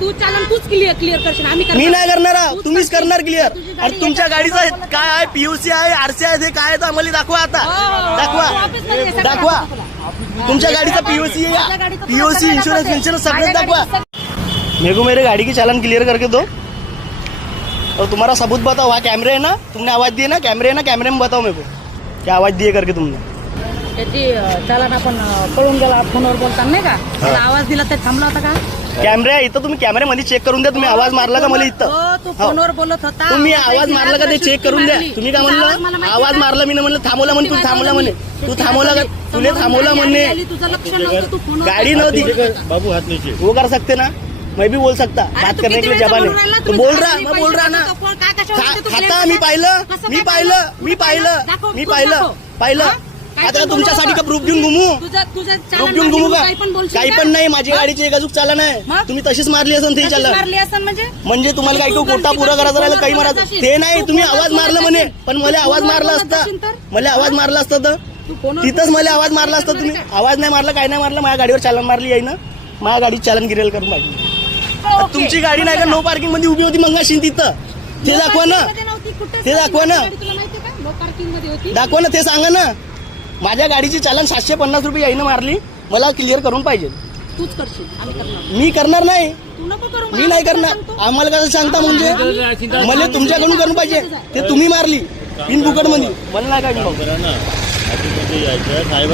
तू चालन तूच क्लिअर करशील, आम्ही मी नाही करणार, तुम्हीच करणार क्लिअर. आणि तुमच्या गाडीचं काय आहे, पीयूसी आहे, आरसी आहे, ते काय आहे आम्हाला दाखवा. आता दाखवा तुमच्या गाडीचा पीयूसी इन्शुरन्स सगळं दाखवा. मेरे को मेरे गाड़ी की चालान क्लियर करके दो और तुम्हारा सबूत बताओ. वहाँ कैमरे है ना, तुमने आवाज दिए ना, कैमरे है ना, कैमरे में बताओ मेरे को क्या आवाज दिए करके तुमने. त्याची चालन आपण पळून गेला फोनवर बोलताना नाही का, त्याला आवाज दिला तर थांबला होता का. कॅमेरे आहे इथं, तुम्ही कॅमेऱ्यामध्ये चेक करून द्या. तुम्ही आवाज मारला का मला इथं, तू फोनवर बोलत होता, तुम्ही आवाज मारला का ते चेक करून द्या. तुम्ही काय म्हणलं, आवाज मारला मी म्हणलं थांबवला म्हणे, तू थांबवला म्हणे, तू थांबवला का, तुला थांबवला म्हणे, तुझं लक्ष नव्हतं, तू फोनवर गाड़ी नहोती. बाबू हाथ नीचे. वो कर सकते ना, मैं भी बोल सकता, बात करने के लिए जबान है. तो बोल रहा, मैं बोल रहा ना, खाता मी पाहिलं. आता तुमच्यासाठी का प्रूफ घेऊन घुमू, प्रूफ घेऊन घुमू का, काही पण नाही. माझी गाडीची एक अजून चालन आहे, तुम्ही तशीच मारली असेल ते चालन. म्हणजे तुम्हाला काही कोटा पुरा करायचा राहिला, काही मारायचं ते नाही. तुम्ही आवाज मारला म्हणे, पण मला आवाज मारला असता, तर तिथंच मला आवाज मारला असता. तुम्ही आवाज नाही मारला, काही नाही मारलं, माझ्या गाडीवर चालन मारली आहे ना, माझ्या गाडीत चालन गिरेल करून पाहिजे. तुमची गाडी नाही का नो पार्किंग मध्ये उभी होती मंगाशीन तिथं, ते दाखवा ना, दाखवा ना, ते सांगा ना. माझ्या गाडीची चालन 750 रुपये यायनं मारली, मला क्लिअर करून पाहिजे. तूच करशील, आम्ही करणार. मी करणार नाही, तू नको करू, मी नाही करणार. आम्हाला कसं सांगता, म्हणजे मला तुमच्याकडून करून पाहिजे. ते तुम्ही मारली बिनफुकट मध्ये, मला नाही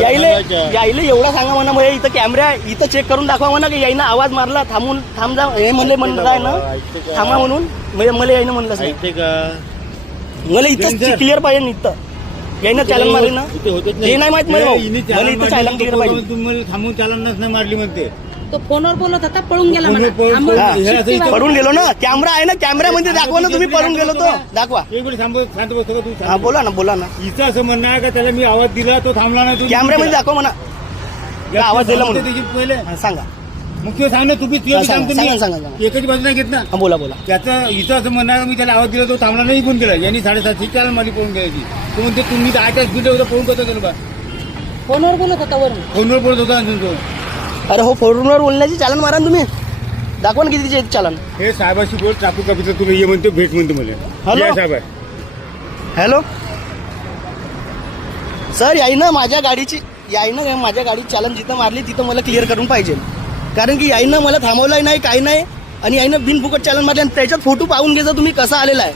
यायला एवढा सांगा म्हणा. म्हणजे इथं कॅमेरा आहे, इथं चेक करून दाखवा म्हणा की यायनं आवाज मारला, थांब जा हे म्हणलं आहे ना, थांबा म्हणून. म्हणजे मला यायनं म्हणलं मला इथं क्लिअर पाहिजे. इथं यायनं चालन मारली ना, हे नाही माहित मला इथं चालन क्लिअर पाहिजे. तुम्हाला थांबून चालनाच नाही मारली म्हणते. तो फोनवर बोलत होता, पळून गेला म्हणा. पळून गेलो ना, कॅमेरा आहे ना, कॅमेऱ्यामध्ये दाखवा ना, तुम्ही पळून गेलो तो दाखवा. शांत बसतो का तू. हा बोला ना. हिचं असं म्हणणं आहे का त्याला मी आवाज दिला, तो थांबला नाही. कॅमेऱ्यामध्ये दाखवा म्हणा, आवाज दिला म्हणून पहिले सांगा. मग ते सांग ना, तुम्ही सांगा. एकच बाजू नाही घेत ना. बोला. त्याचं हिचं असं म्हणणं आहे, मी त्याला आवाज दिला, तो थांबला नाही, इकून गेला. यांनी 7:30 चाल मला पळून गेल्याची. तो म्हणते तुम्ही 8 स्पीड होता, पळून कसं गेलो बा. फोनवर बोलत होता, वरून फोनवर बोलत होता अजून तो. अरे हो, फोनवर बोलण्याची चालन मारा ना तुम्ही, दाखवा ना कितीचे चालन. हे साहेबाशी बोल, ट्रॅफिक ऑफिसर तुला ये म्हणतो, भेट म्हणतो मला. हॅलो साहेब, हॅलो सर, यायनं माझ्या गाडीची चालन जिथं मारली तिथं मला क्लिअर करून पाहिजे. कारण की यायनं मला थांबवलंय नाही, काही नाही, आणि यायनं बिनफुकट चालन मारले. आणि त्याच्यात फोटो पाहून घ्यायचा तुम्ही कसा आलेला आहे.